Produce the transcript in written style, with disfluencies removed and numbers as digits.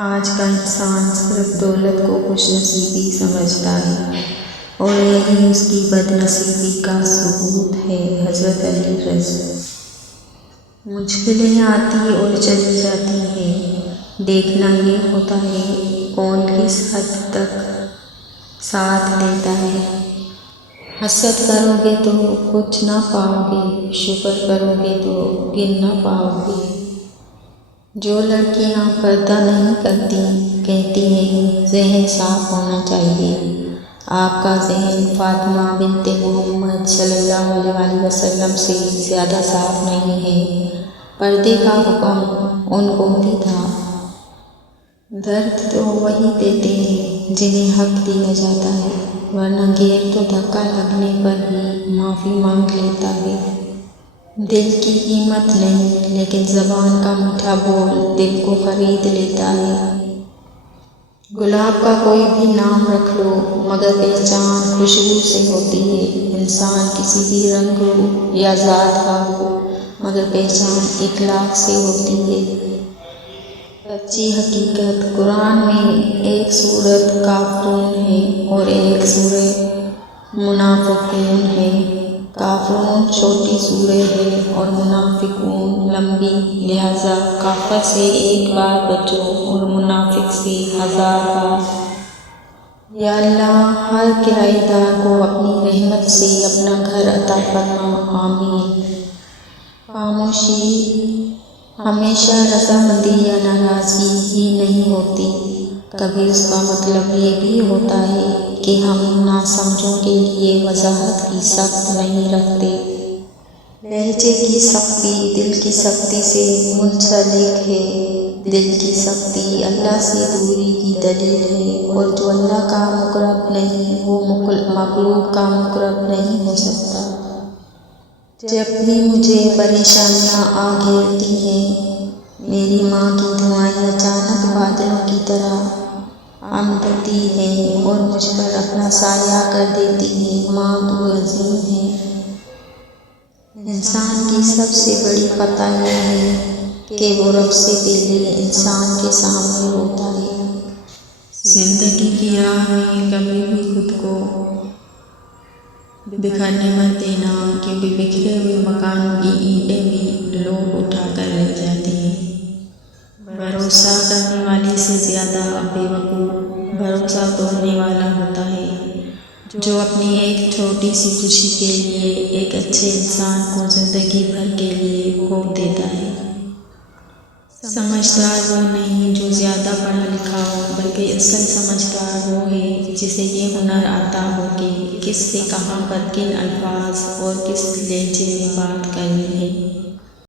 آج کا انسان صرف دولت کو خوش نصیبی سمجھتا ہے اور یہی اس کی بد نصیبی کا ثبوت ہے۔ حضرت علی رضی۔ مشکلیں آتی اور چلی جاتی ہیں، دیکھنا یہ ہوتا ہے کون کس حد تک ساتھ دیتا ہے۔ حسد کرو گے تو کچھ نہ پاؤ گے، شکر کرو گے تو گن نہ پاؤ گے۔ جو لڑکیاں پردہ نہیں کرتی کہتی ہیں ذہن صاف ہونا چاہیے۔ آپ کا ذہن فاطمہ بنت محمد صلی اللہ علیہ وسلم سے زیادہ صاف نہیں ہے۔ پردے کا حکم ان کو بھی تھا۔ درد تو وہی دیتے ہیں جنہیں حق دیا جاتا ہے، ورنہ غیر تو دھکا لگنے پر بھی معافی مانگ لیتا ہے۔ دل کی قیمت نہیں لیکن زبان کا میٹھا بول دل کو خرید لیتا ہے۔ گلاب کا کوئی بھی نام رکھ لو مگر پہچان خوشبو سے ہوتی ہے۔ انسان کسی بھی رنگ ہو یا ذات کا ہو مگر پہچان اخلاق سے ہوتی ہے۔ سچی حقیقت قرآن میں ایک سورت کافرون ہے اور ایک سورت منافقون ہے۔ کافرون چھوٹی سورت ہے اور منافقون لمبی، لہذا کافر سے ایک بار بچو اور منافق سے 1000 بار۔ یا اللہ ہر کرایہ دار کو اپنی رحمت سے اپنا گھر عطا فرما، آمین۔ خاموشی ہمیشہ رضامندی یا ناراضگی ہی نہیں ہوتی، کبھی اس کا مطلب یہ بھی ہوتا ہے کہ ہم ناسمجھوں کے لیے وضاحت کی سخت نہیں رکھتے۔ لہجے کی سختی دل کی سختی سے منسلک ہے۔ دل کی سختی اللہ سے دوری کی دلیل ہے اور جو اللہ کا مقرب نہیں وہ مخلوق کا مقرب نہیں ہو سکتا۔ جب بھی مجھے پریشانیاں آ گھیرتی ہیں، میری ماں کی دعائیں اچانک بادلوں کی طرح آمدتی ہیں اور مجھ پر اپنا سایہ کر دیتی ہیں۔ ماں تو عظیم ہے۔ انسان کی سب سے بڑی خطا یہ ہے کہ وہ رب سے پہلے انسان کے سامنے روتا ہے۔ زندگی کی راہ میں کبھی بھی خود کو بکھرنے مت دینا، کیونکہ بکھرے ہوئے مکانوں کی اینٹیں بھی لوگ اٹھا کر لے جاتے ہیں۔ بھروسہ کرنے والے سے زیادہ بے وقوف بھروسہ توڑنے والا ہوتا ہے، جو اپنی ایک چھوٹی سی خوشی کے لیے ایک اچھے انسان کو زندگی بھر کے لیے کھو دیتا ہے۔ سمجھدار وہ نہیں جو زیادہ پڑھا لکھا ہو، بلکہ اصل سمجھدار وہ ہے جسے یہ ہنر آتا ہو کہ کس سے کہاں پر کن الفاظ اور کس لہجے میں بات کرنی ہے۔